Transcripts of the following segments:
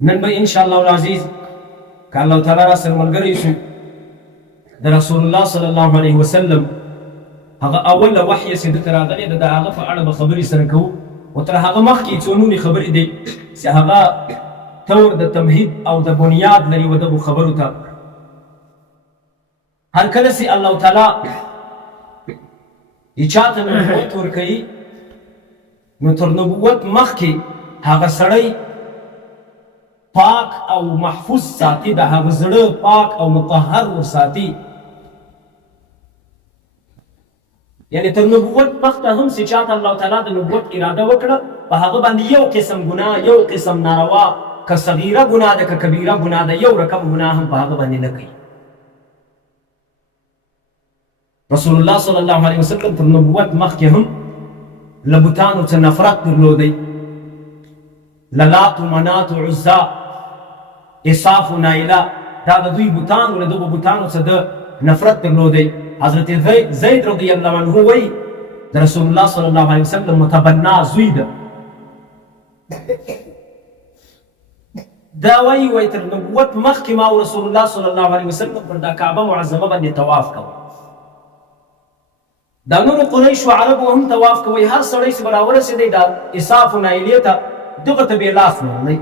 نن به ان شاء الله العزیز که الله تعالی را سره ملګری شو د رسول الله صلی الله علیه وسلم هغه اوله وحی چې دته راغلی ده د هغه په اړه به خبرې سره کوو او تر هغه مخکې څو نورې خبرې دی چې هغه طور د تمهید او د بنیاد لري و دغو خبرو ته. هر کله چې الله تعالی چاته نبوت ورکوي نو تر نبوت مخکې هغه سړی پاک او محفوظ ساتي، د هغه زړه پاک او مطهر ورساتي. یعنی تر نبوت مخته هم چې چاته الله تعالی د نبوت اراده وکړه په هغه باندې یو قسم ګناه، یو قسم ناروا، که صغیره ګناه ده که کبیره ګناه ده، یو رقم ګناه هم په هغه باندې نه کوي. رسول الله صلی الله علیه وسلم تر نبوت مخکې هم له بوتانو څخه نفرت درلودی، له لات و منات و عزا، اصاف و نایله، دا د دوی بوتانو له دغو بوتانو څخه د نفرت درلودی. حضرت زید رضی الله عنه وی د رسول الله صلی الله علیه وسلم متبنا زوی ده. دا وی تر نبوت مخکې ما رسول الله صلی الله علیه وسلم پر دا کعبه معظمه باندې طواف کوي. دا نورو قریشو عربو هم طواف کوي. هر سړی چې به راورسېدی دا اصاف و نایلې ته دغه ته بې لاس نه وړی.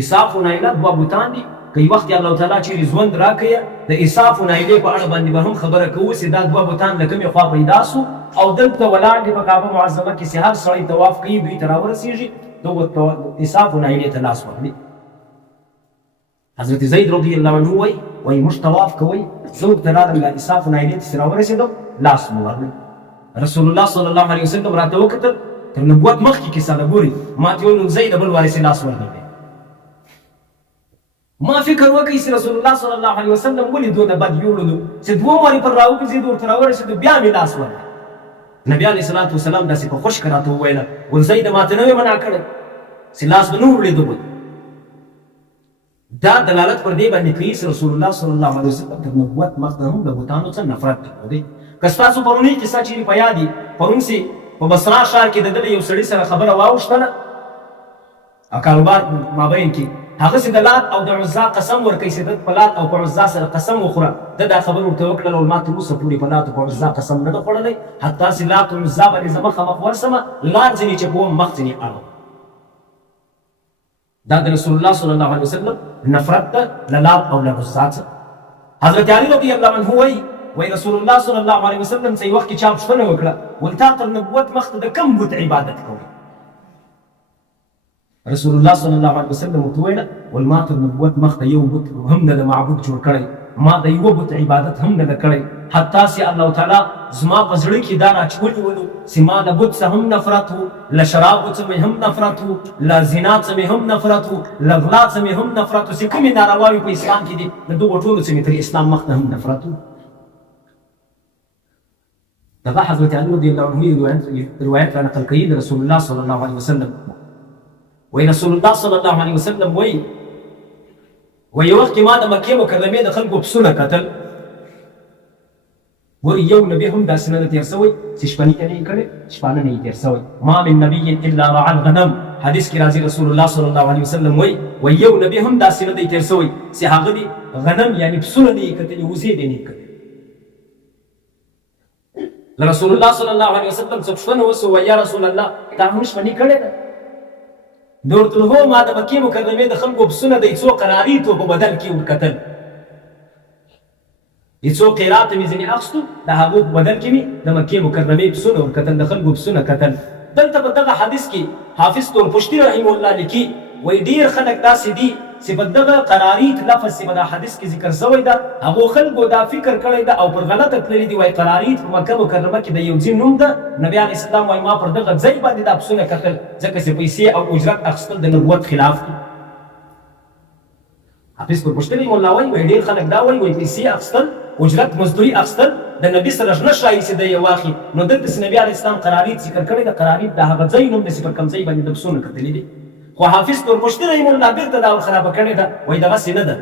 اصاف و نایله دوه بوتان دي. که یو وخت الله تعالی چېرې ژوند راکوي د اصاف و نایلې په اړه باندې به هم خبره کوو چې دا دوه بوتان له کومې خوا پیدا سو او دلته ولاړ دي په کعبه معظمه کې چې هر سړی طواف کوي دوی ته راورسېږي دغو اصاف و نایلې ته لاس ورکړي. حضرت زید رضی الله عنه وایي موږ طواف کوئ، زه ورته راغلم له اصاف و نایلې ته چې راورسېدم لاس مو ورکړی. رسول الله صلی الله علیه وسلم راته وکتل تر نبوت مخکې کیسه ده ګوري. ما ته وویل زید بل وارث لاس ورکړی. ما فکر وکړی چې رسول الله صلی الله علیه وسلم ولې دونه بد یوړلو چې دوه وارې پر راوګرځېد ورته راورسېدو بیا مې لاس ورکړ. نبي علیه صلات وسلام داسې په خوشکه راته وویله ول زید ماته نه وې منع کړی چې لاس به نه ورړېدو بل. دا دلالت پر دې باندې کوي چې رسول الله صلی الله علیه وسلم تر نبوت مخکې هم د بوتانو څخه نفرت درلودی. که ستاسو پرونۍ کیسه چېرې په یاد وي، پرون چې په بصره ښار کې د ده له یو سړي سره خبره واوښتله کاروبار مابین کې، هغه چې د لات او د عزا قسم ورکوي چې ده په لات او په عزا سره قسم وخوره. ده دا خبر ورته وکړله او ما تر اوسه پورې په لات او په عزا قسم نه ده خوړلی، حتی چې لات او عزا باندې زه مخامخ ورسمه لار ځینې چپوم مخ ځینې اړوم. دا د رسول الله صلی الله علیه وسلم نفرت ده له لات او له عزا څخه. حضرت علي رضی الله عنه وایي رسول الله صلی الله علیه وسلم چې یو وخت کې چا پوښتنه وکړه ول تا تر نبوت مخکې د کوم بت عبادت کوئ؟ رسول الله صلی الله علیه وسلم ورته وویله ول ما تر نبوت مخکې یو بت هم نه د معبود جوړ کړی، ما د یوه بت عبادت هم نه ده کړی، حتی چې الله تعالی زما په زړه کې دا راچولي ولو چې ما د بت څخه هم نفرت و، له شرابو څخه مې هم نفرت و، له زنا څخه مې هم نفرت و، له غلا څخه مې هم نفرت و، چې کومې نارواوې په اسلام کې دي د دغو ټولو څخه مې تر اسلام مخکې هم نفرت و. دغه حضرت علي رضی الله عنه روایت را نقل کوي د رسول الله صلی الله علیه وسلم وایي رسول الله صلی الله علیه وسلم وایي یو وخت کې ما د مکې مکرمې د خلکو پسونه کتل. وایي یو نبي هم داسې نه ده تېر سوی چې شپني نه یې کړې شپانه نه یې تېر سوی. ما من نبي الا رعى الغنم، حدیث کې راځي رسول الله صلی الله علیه وسلم وایي یو نبي هم داسې نه دی تېر سوی چې هغه دې غنم یعنې پسونه نه یې کتلې وزې دې نه یې کتلې. رسول الله صلی الله علیه وسلم څه پوښتنه وسوه وایي یا رسول الله تا هم شپني کړې ده؟ ده ورته وویل هو ما د مکې مکرمې د خلکو پسونه د څو قراریتو په بدل کې ورکتل، څو قیرات مې ځینې اخیستو د هغو په بدل کې مې د مکې مکرمې پسونه ورکتل، د خلکو پسونه کتل. دلته په دغه حدیث کې حافظ تورپشتي رحمه الله لیکي وایي ډېر خلک داسې دي چې په دغه قراریت لفظ چې په دا حدیث کې ذکر شوی ده هغو خلکو دا فکر کړی ده او پر غلطه تللي دي. وایي قراریت په مکه مکرمه کې د یو ځای نوم ده. نبي علیه السلام وایي ما پر دغه ځای باندې دا پسونه کتل ځکه چې پیسې او اجرت اخیستل د نبوت خلاف دي. حافظ تورپشتي رحمه الله وایي ډېر خلک دا وایي پیسې اخیستل اجرت مزدوري اخیستل د نبي سره نه ښایي چې دی یې واخلي. نو دلته چې نبي علیه السلام قراریت ذکر کړی ده قراریت د هغه ځای نوم دی چې پر کوم ځای باندې د پسونه کتلي دي. خو حافظ تورپشتي رحمه الله بېرته دا خرابه کړې ده وایي دغسې نه ده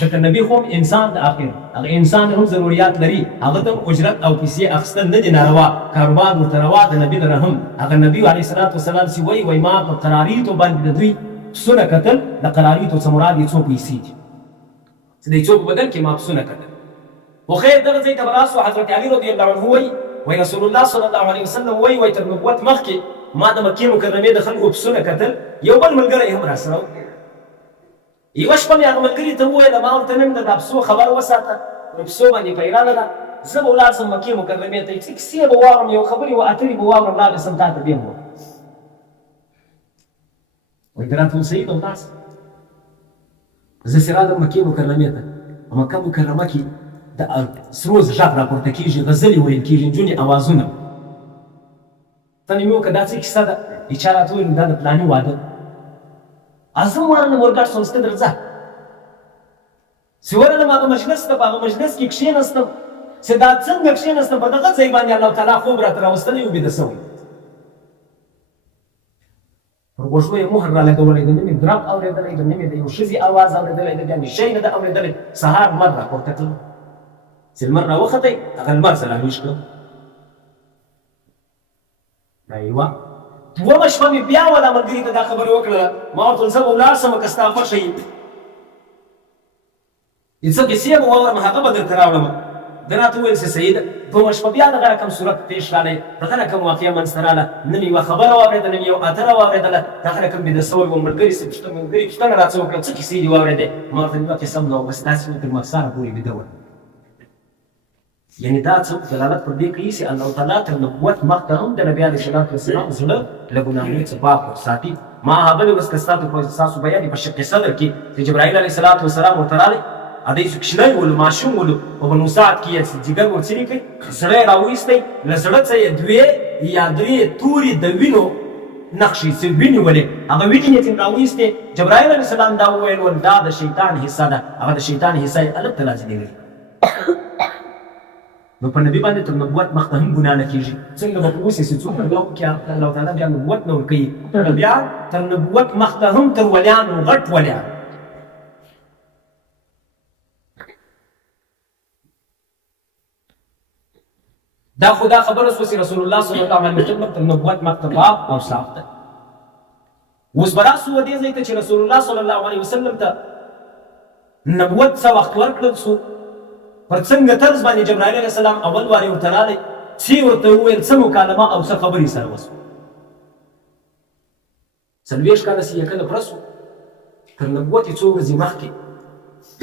ځکه نبي خو انسان د آخر هغه انسان هم ضروریات لري، هغه ته اجرت او پیسې اخیستل نه دي ناروا، کاروبار ورته روا د نبي لره هم. هغه نبي علیه صلات وسلام چې وایي ما په قراریتو باندې د دوی پسونه کتل د قراریتو څه مراد یې څو پیسې دي چې د څو په بدل کې ما پسونه کتل. خو خیر دغه ځای ته به راسو حضرت علي رضی الله عنه وایي رسول الله صلی الله علیه وسلم وایي تر نبوت مخکې ما د مکې مکرمې د خلکو پسونه کتل. یو بل ملګری هم راسره و. یوه شپه مې هغه ملګري ته وویله ما ورته نن د دا پسو خبر وساته نو پسو باندې پیرانه ده زه به ولاړ سم مکې مکرمې ته څه کیسې به واورم یو خبرې و اترې به واورم لاړې سم تا ته بیم وم. وایي ته راته اوسئ ته ولاړ سم. زه چې راغلم مکې مکرمې ته مکه مکرمه کې د سرو غږ راپورته کېږي غزلې ویل کېږي نجونې اوازونه. ته مې وکړه دا څه کیسه ده چا راته وویل دا د پلاني واده ده. زه هم ورغلم ورګډ شوم چې ته درځه. چې ورغلم هغه مجلس ته په هغه مجلس کې کښېنستم چې دا څنګه کښېنستم په دغه ځای باندې الله تعالی خوب راته راوستلی و بیده سوی. پر غوږو یې مهر رالګولی د نه مې درب اورېدلی د نه مې د یو ښځې اواز اورېدلی د بیا مې شی نه ده اورېدلی. سهار لمر راپورته کړم چې لمر راوختی هغه لمر سره راویښ کړم. دا یوه دومه شپه مې بیا ولا ملګري ته دا خبرې وکړله ما ورته ویل زه به ولاړ شم که ستا خوښه یي څه کیسې به واورم هغه به درته راوړم. ده راته وویل چې صحیح ده. دومه شپه بیا دغه رقم صورت پیش راغلی دغه رقم واقعه منځته راغله نه مې یوه خبره واورېده نه مې یو اتره واورېدله دغه رقم بیده سوی وم. ملګري پوښتنه راڅه وکړه څه کیسې دې واورېدې ما ورته یوه کیسه هم نه وه بس داسې مې تر ماخساره پورې بیده وه. یعنې دا څه دلالت پر دې کوي چې الله تعالی تر نبوت مخکې هم د نبي علیه صلات وسلام زړه له ګناهونو څخه پاک وساتي. ما هغه ورځ که ستاسو بیان په شق صدر کې چې جبرائیل علیه صلات وسلام ورته راغلی هغه یې کوچنی ولو ماشوم ولو په بنو سعد کې یې جګر ورڅېرې کړي زړه یې راویستی له زړه څه یې دوې یا درې تورې د وینو نقشې چې وینې ولې هغه وینې یې ترې راویستې. جبرائیل علیه السلام دا وویل ول دا د شیطان حصه ده هغه د شیطان حصه یې هلته لازمېږي. نو په نبي باندې تر نبوت مخته هم ګناه نه کېږي. څنګه به اوس چې څوک کې الله تعالی بیا نبوت نه ورکوي بیا تر نبوت مخته هم تر ولیانو غټ ولیان. دا خو دا خبره شوه چې رسول الله صلی الله علیه وسلم تر نبوت مخته پاک او صاف ده. اوس به راسو و دې ځای ته چې رسول الله صلی الله علیه وسلم ته نبوت څه وخت ورکړل سو پر څنګه طرز باندې جبرائیل علیه السلام اول وارې ورته راغلی چې ورته وویل څه مکالمه او څه خبرې سره وسوه. 40 کاله چې یې کله پوره سو تر نبوت یې څو ورځې مخکې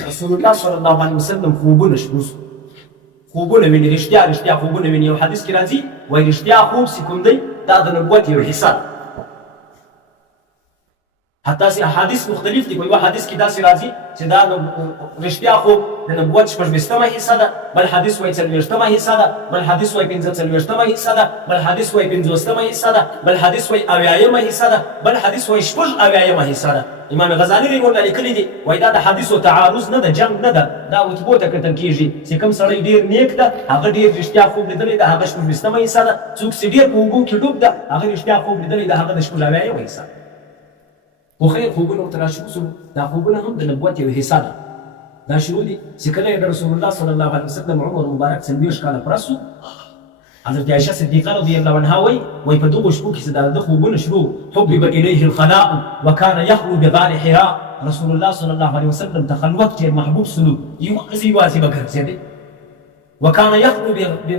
رسول الله صلی الله علیه وسلم خوبونه شروع سو. خوبونه ویني رښتیا خوبونه ویني. یو حدیث کې راځي وایي رښتیا خوب چې کوم دی دا د نبوت یو حصه ده. حتی چې احادیث مختلف دي په یوه حدیث کې داسې راځي چې دا رښتیا خوب د نبوت 26مه حصه ده بل حدیث وایي 40مه حصه ده بل حدیث وایي 45مه حصه ده بل حدیث وایي 50مه حصه ده بل حدیث وایي 80مه حصه ده بل حدیث وایي 80مه حصه ده. امام غزالی رحمه الله لیکلي دي وایي دا د حدیثو تعارض نه ده جنګ نه ده دا رتبو ته کتل کېږي چې کوم سړی ډېر نیک ده هغه ډېر رښتیا خوب لیدلی ده هغه 26مه حصه ده. څوک چې ډېر په اوبو کې ډوب ده هغه رښتیا خوب لیدلی ده هغه د 80مه حصه ده. خو خیر خوبونه ورته راشروع سول دا خوبونه هم د نبوت یو حصه ده. دا شروع دي چې کله یې د رسول الله صلی الله علیه وسلم عمر مبارک 40 کاله پوره سو حضرت عایشه صدیقه رضی الله عنها وایي په دغو شپو کې چې د خوبونه شروع حبب الیه الخلاء وکان یخلو بغار حراء. رسول الله صلی الله علیه وسلم ته خلوت ډېر محبوب سلو یوازې به ګرځېدی. وکان یخلو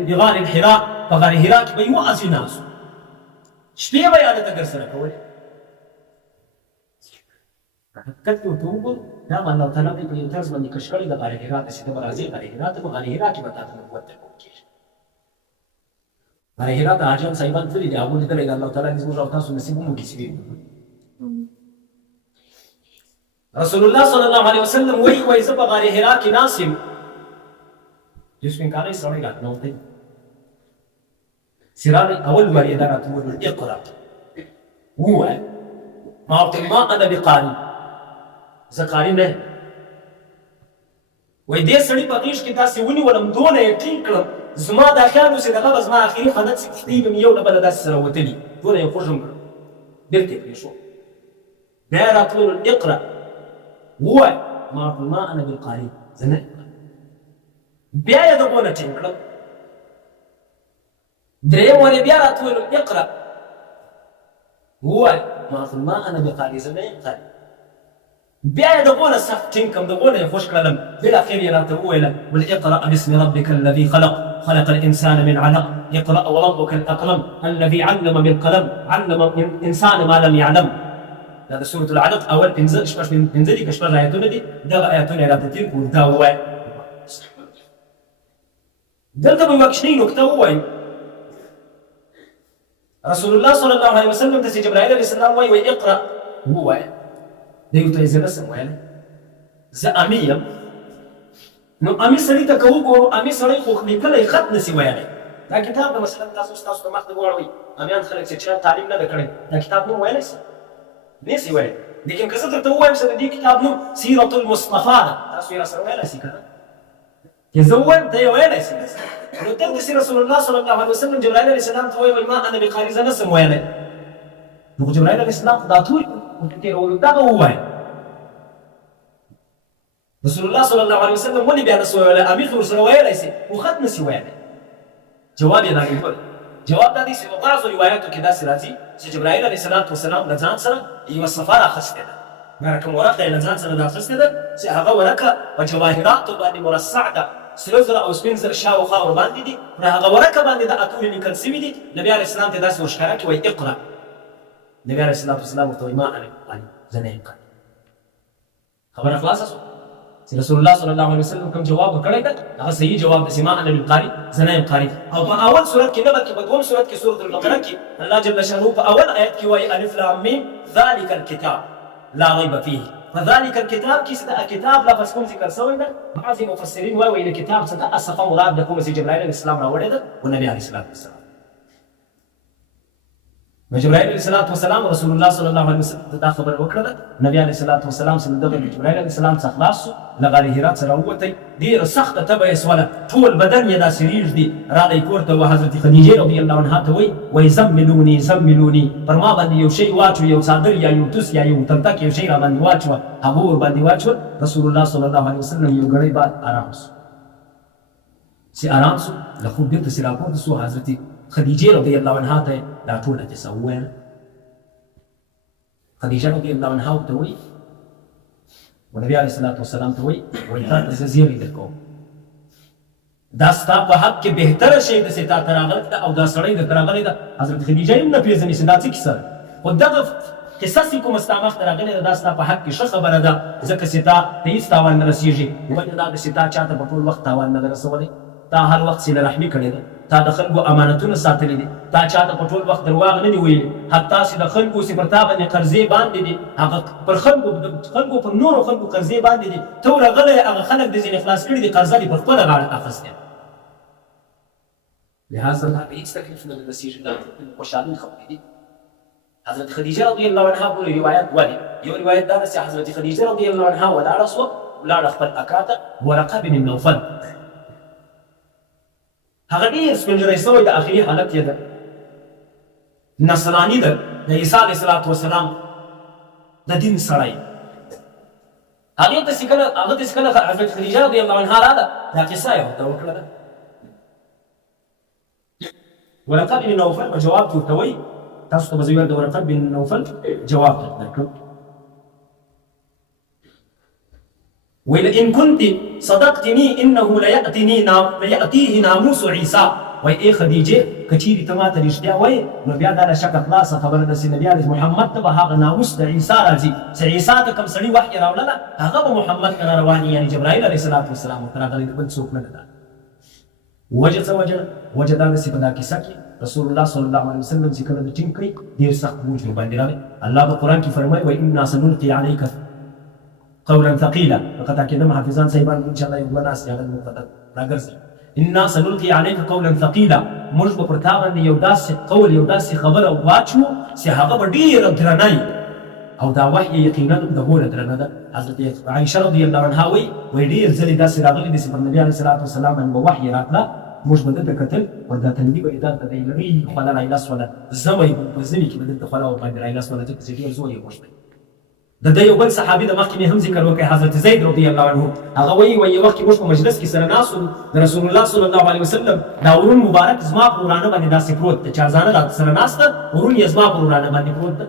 بغار الحراء په غار حرا کې به یوازې ناست شپې به یې هلته ګرځېده کولې. حقیقت کې ورته وګورو دا به الله تعالی دې په یو طرز باندې کش کړی د غار حرا ته چې ته به راځې غار حرا ته په غار حرا کې به تا ته نبوت درکول کېږي. غار حرا ته حاجیان صاحبان تللي دي هغو لیدلی د الله تعالی دې زموږ او تاسو نصیب هم وکړي چې وي. رسول الله صلی الله علیه وسلم وایي زه په غار حرا کې ناست یم جسم کالی سړی راتنوتی چې راغی اول وار یې دا راته وویل اقرا ووایه. ما ورته ما انا بقاري زه قاري نه یم. وایي دې سړي په غېږ کې داسې ونیولم دونه یې ټینګ کړم زما دا خیال و چې دغه به زما اخري خدت چې کښتۍ به مې یو له بله داسې سره وتلي دونه یې خوږم کړم بېرته یې پرېښود. بیا یې راته وویل اقرا ووایه. ما ورته ما انا بالقاري زه نه یم. بیا یې دغونه ټینګ کړم. درېیم وار یې بیا راته وویل اقرا ووایه. ما ورته ما انا بقاري زه نه یم قاري. بیا یې دغونه سخت ټینګ کړم، دغونه یې خوش کړلم، بالاخر یې راته وویله ول اقرأ باسم ربک الذي خلق خلق الانسان من علق اقرأ وربك الاكرم الذي علم بالقلم علم الانسان ما لم يعلم. دا د سورة العلق اول پنځه دي که شپږ آیتونه دي، دغه آیتونه یې راته تېر کړو، دا ووایه. دلته به یوه کوچنۍ نکته ووایو. رسول الله صلی الله علیه وسلم ته چې جبرائیل علیه السلام وایي اقرأ ووایه، دی ورته یې زه نسم ویلی، زه امي یم. نو امي سړي ته که وګورو، امي سړی خو لیکلی خط نسي ویلی. دا کتاب د مثلا تاسو ستاسو ته مخ ته وغواړئ امیان خلک چې چا تعلیم نه ده کړی، دا کتاب نوم ویلی سي نسي ویلی. لیکن که زه درته ووایم چې د دې کتاب نوم سیرة المصطفی ده، تاسو یې راسره ویلی سي که نه؟ که زه ووایم ته یې ویلی سي. نو دلته رسول الله صلی الله علیه وسلم جبرائیل علیه السلام ته وایي ما انا بقاري، زه نسم ویلی. نو خو جبرائیل علیه السلام خو دا ټول تېرولو، دغه ووایه. رسول الله صلی الله علیه وسلم ولې بیا نسو ویلی؟ امي خو ورسره ویلی سي خو خط نسي ویلی. جواب یې دا دی، جواب دا دی چې په بعضو روایاتو کې داسې راځي چې جبرائیل علیه السلام له ځان سره یوه صفه راخیستې ده، دا کوم ورقه یې له ځان سره راخیستې ده چې هغه ورقه په جواهراتو باندې مرصع ده، سره زره او سپین زر شاوخوا ورباندې دي. پر هغه ورقه باندې د اتورې لیکل سوي دي. نبي علیه السلام ته داسې ورښکاره کړي وایي اقرأ. نبي علیه السلام ورته وایي ما انا بقاري، زه نه یم قاري. خبره خلاصه شوه چې رسول الله صلی الله علیه وسلم کوم جواب ورکړی ده هغه صحیح جواب ده چې ما انا بالقاري، زه نه یم قاري. او په اول صورت کې نه بلکې په دوم صورت کې سورة البقره کې الله جل شانه په اول آیت کې وایي الف لام میم ذلک الکتاب لا ریب فیه. په ذلک الکتاب کې چې د کتاب لفظ کوم ذکر شوی ده، بعضې مفسرین وایي د کتاب څخه دا صفه مراد ده کومه چې جبرائیل علیه السلام راوړې ده و نبي علیه السلام. نو جبرائیل علیه السلام رسول الله صلی الله علیه وسلم ته دا خبره وکړله. نبي علیه السلام چې دغه جبرائیل علیه السلام څخه خلاص شو، له غار حرا څخه راووتی، ډېره سخته تبه یې شوله، ټول بدن یې داسې ریږدي. راغی کور ته، حضرت خدیجې رضي الله عنها ته وایي زملوني زملوني، پر ما باندې یو شی واچوه، یو څادر یا یو توس یا یو تلتک یو شی را باندې واچوه. هغه ورباندې واچول. رسول الله صلی الله علیه وسلم یو ګړی بعد ارام شو. چې ارام شو له خوب بېرته چې راپورته شو، حضرت خدیجې رضي الله عنها ته دا ټوله کیسه وویله. خدیجه رضي الله عنها ورته وایي ونبي علیه السلام ته وایي تا ته زه زیری درکوم، دا ستا په حق کې بهتره شی ده چې تا ته راغلی ده او دا سړی درته راغلی ده. حضرت خدیجه یې هم نه پېژني چې دا څه کیسه ده، خو دغه قصه چې کومه ستا مخته راغلې ده دا ستا په حق کې ښه خبره ده، ځکه چې تا ته هېڅ تاوان نه رسېږي. ولې دا ده چې تا چاته په ټول وخت تاوان نه ده رسولی، تا هر وخت صله رحمي کړې ده، تا د خلکو امانتونه ساتلي دي، تا چاته په ټول وخت درواغ نه دي ویلي. حتی چې د خلکو چې پر تا باندې قرضې باندې دي، هغه پر خلکو پر نورو خلکو قرضې باندې دي، ته ورغلی هغه خلک دې ځینې خلاص کړي دي، قرضه دې پر خپله غاړه اخیستې. لهذا دا به هېڅ تکلیف نه رسېږي، دا خوشحالۍ خبرې دي. حضرت خدیجه رضي الله عنها پورې روایت ولې یو روایت دا ده چې حضرت خدیجه رضي الله عنها ولاړه شوه، ولاړه خپل اکا ته ورقه بن نوفل. هغه ډېر سپین ږیری شوی د آخري حالت یې ده، نصراني ده، د عیسی علیه السلام د دین سړی. هغې ته چې کله حضرت خدیجه رضي الله عنها راغله دا قصه یې ورته وکړه ده. ورقه بن نوفل په جواب کې ورته وایي، تاسو ته به زه ویل د ورقه بن نوفل جواب درکړم. ویل ان كنت صدقتني انه ليأتيه ناموس عیسی. وای ای خدیجه کچیرې ته ما ته رښتیا وایې نو بیا دا له شکه خلاصه خبره ده چې نبي علیه محمد ته به هغه ناموس د عیسی راځي چې عیسی ته کوم سړي وحی راوړله هغه به محمد ته رواني، یعنې جبرائیل علیه السلام ورته راغلی د بل څوک نه ده. وجه څه وجه دا ده چې په دا کیسه کې رسول الله صلی الله علیه وسلم چې کله د ټینګ کړي ډېر سخت بوج ورباندې راغی. الله په قرآن کې فرمایي وإنا سنلقي عليك قولا ثقيلا. فقط اکیدم حافظان صاحبان ان شاء الله یو بناس یا غل مقدر راګرځي. انا سنلقي عليك قولا ثقيلا، موږ به پر تا باندې یو داسې قول یو داسې خبره واچو چې هغه به ډېره درنه وي او دا وحی یقینا د هوله درنه ده. حضرت عایشه رضي الله عنها وایي ډېر ځلې داسې راغلي دي چې پر نبي علیه الصلوة والسلام باندې به وحی راتله، موږ به دلته کتل ور دا تندي به یې دلته دی لړۍ خوله رایلسوله، زمی په زمي کې به دلته خوله ورباندې رایلسوله، ځکه چې ډېر زور یې غوښتی. د ده یو بل صحابي د مخکې مې هم ذکر وکړی، حضرت زید رضي الله عنه، هغه وایي یو وخت کې موږ په مجلس کې سره ناست وو، د رسول الله صلی الله علیه وسلم دا ورون مبارک زما په ورانه باندې داسې پروت ده، چارزانه را سره ناسته ورون یې زما په ورانه باندې پروت ده.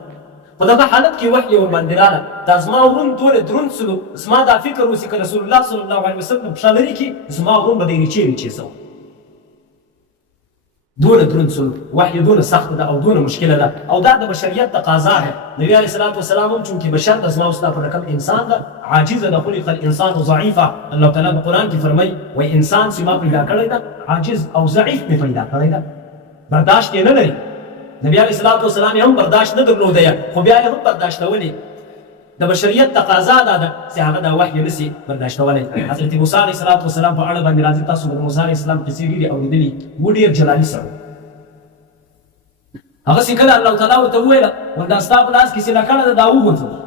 په دغه حالت کې وحی ورباندې راغله دا زما ورون دومره دروند سلو زما دا فکر وسي که رسول الله صلی الله علیه وسلم پښه لرې کړي زما ورون به دی ریچې سو دونه دروند سلو وحی دونه سخته ده او دونه مشکله ده او دا د بشریت تقاضا ده نبي علیه الصلاة والسلام هم چونکې بشر د زما او ستا په رقم انسان ده عاجزه ده خلق الانسان ضعیفه الله تعالی په قرآن کې فرمایي وایي انسان چې ما پیدا کړی ده عاجز او ضعیف مې پیدا کړی ده برداشت یې نه لري نبي علیه الصلاة والسلام هم برداشت نه درلوده خو بیا یې هم برداشتولې د بشریت تقاضا دا ده چې هغه دا وحی نسي برداشتولی حضرت موسی علیه الصلاة والسلام په اړه باندې راځي تاسو د موسی علیه السلام قصې ډېرې اورېدلي و ډېر جلالي سړی هغسې کله الله تعالی ورته وویله ول دا ستا په لاس کې سیلکړه ده دا وغورځوه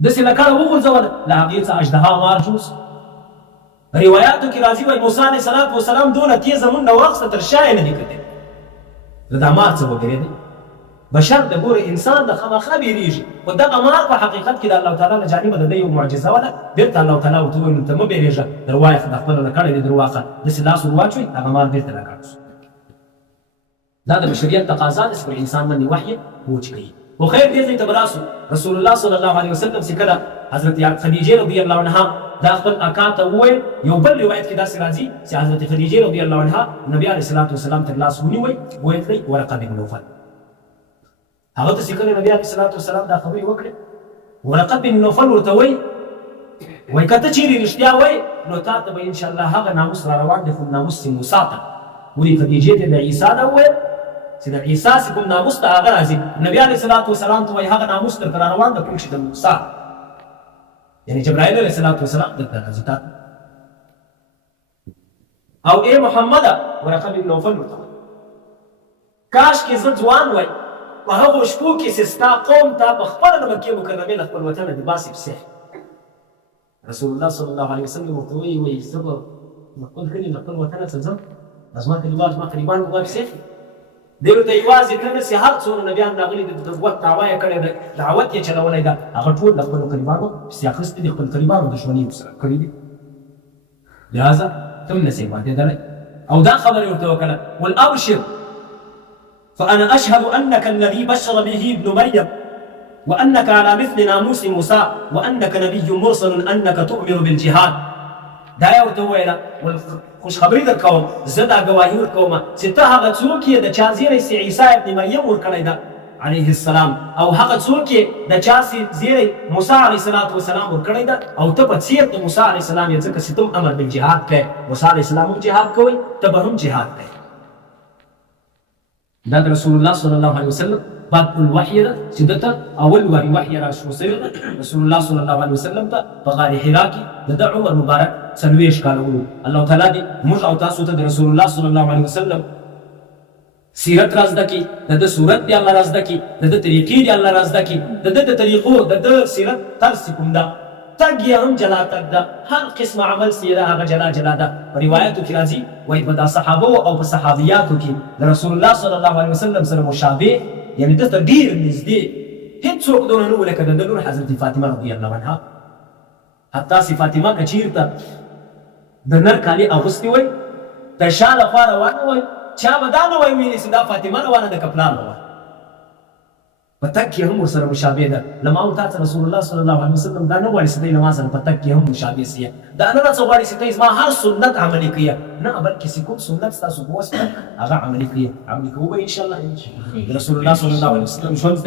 ده سیلکړه وغورځوله له هغې څه اژدها مار جوړ سو روایاتو کې راځي وایي موسی علیه الصلاة والسلام دونه تیزه منډه واخیسته تر شا یې نه دي کتلی د دا مار څه وګرېدی بشر د ګوره انسان د خامخا بیریږي خو دغه مار په حقیقت کې د الله تعالی له جانبه د ده یو معجزه وه بېرته الله تعالی ورته وویل ته مه بیرېږه در وایه د خپله نه کړی دی در واخله داسې لاس ور واچوئ هغه مار بېرته راکاږ شو دا د بشریت تقاضا ده چې پر انسان باندې وحی پوچ کوي خو خیر دې ځای ته به راسو رسول الله صلی الله علیه وسلم چې کله حضرت خدیجې رضی الله عنها دا خپل اکا ته وویل یو بل روایت کې داسې راځي چې حضرت خدیجې رضی الله عنها نبي علیه الصلاة والسلام تر لاس ونیوی ویې کړئ ورقه بن نوفل هغه ته چې کله نبي علیه الصلاة والسلام دا خبرې وکړې ورقه بن نوفل ورته وایي که ته چیرې رښتیا وایې نو تا ته به انشاءالله هغه ناموس را روان دی خو ناموس چې موسی ته ولې خدیجې ته د عیسی دا وویل چې د عیسی چې کوم ناموس ته هغه راځي نبي علیه الصلاة والسلام ته وایي هغه ناموس درته را روان ده کوم چې د موسی یعنی جبرائیل علیه الصلاة والسلام درته راځي تا او ای محمده ورقه بن نوفل ورته وایي کاشکې زه ځوان وای په هغو شپو کې چې ستا قوم ته په خپله د مکې مکرمې له خپل وطنه د باسي پسې رسول الله صلی الله علیه وسلم ورته وایي زه به د خپل کلي له خپل وطنه څه ځم زما کلیوال زما قریبان به ما پسې دی ورته یوازې ته نسې هر څومره نبیان راغلي د نبوت دعوا یې کړې ده دعوت یې چلولی ده هغه ټول د خپلو قریبانو پسې اخیستي دي خپل قریبانو دښمني ورسره کړي دي لهذا ته هم نسې ماتېدلی او دا خبرې ورته وکړه والابشر فأنا أشهد أنك الذي بشر به ابن مريم وأنك على مثل ناموس موسى وأنك نبي مرسل أنك تؤمن بالجهاد دا یې ورته وویله خوشخبري درکوم زه دا ګواهي ورکومه چې ته هغه څوک یې د چا زیری چې عیسی ابن مریم ورکړی ده علیه السلام او هغه څوک یې د چا زیری موسی علیه الصلاة والسلام ورکړی ده او ته په څېر د موسی علیه السلام یې ځکه چې ته هم امر بالجهاد کوې موسی علیه السلام هم جهاد کوئ ته به هم جهاد کوې دا د رسول الله صلی الله علیه وسلم بدء الوحی ده چې دته اول وحی راشو سوی ده رسول الله صلی الله علیه وسلم ته په غار حرا کې د ده عمر مبارک 40 کاله وو الله تعالی دې موږ او تاسو ته د رسول الله صلی الله علیه وسلم سیرت را زده کړي د ده صورت دې الله را زده کړي د ده طریقې دې الله را زده کړي د ده د طریقو د ده سیرت طرز کوم ده تګ یې هم جلا تګ ده هر قسم عمل چې ده هغه جلا ده په روایاتو کې راځي وایي په دا صحابو او په صحابیاتو کې د رسول الله صلی الله علیه وسلم سره مشابه یعنی دته ډېر نږدې هېڅوک دونه نه و لکه د ده لور حضرت فاطمه رضی الله عنها حتی چې فاطمه که چېرته د نر کالي اغوستې وای د شا لخوا روانه وای چا به دا نه وای ویلې چې دا فاطمه روانه ده که پلار روان په تګ کې هم ورسره مشابه ده له ما او تا ته رسول الله صلی الله علیه وسلم دا نه غواړي چې دی له ما سره په تګ کې هم مشابه سي دا نه راڅه غواړي چې دی زما هر سنت عملي کړي نه بلکې چې کوم سنت ستاسو په وس هغه عملي کړي عملي کوو به انشاءالله رسول الله صلی الله علیه وسلم ژوند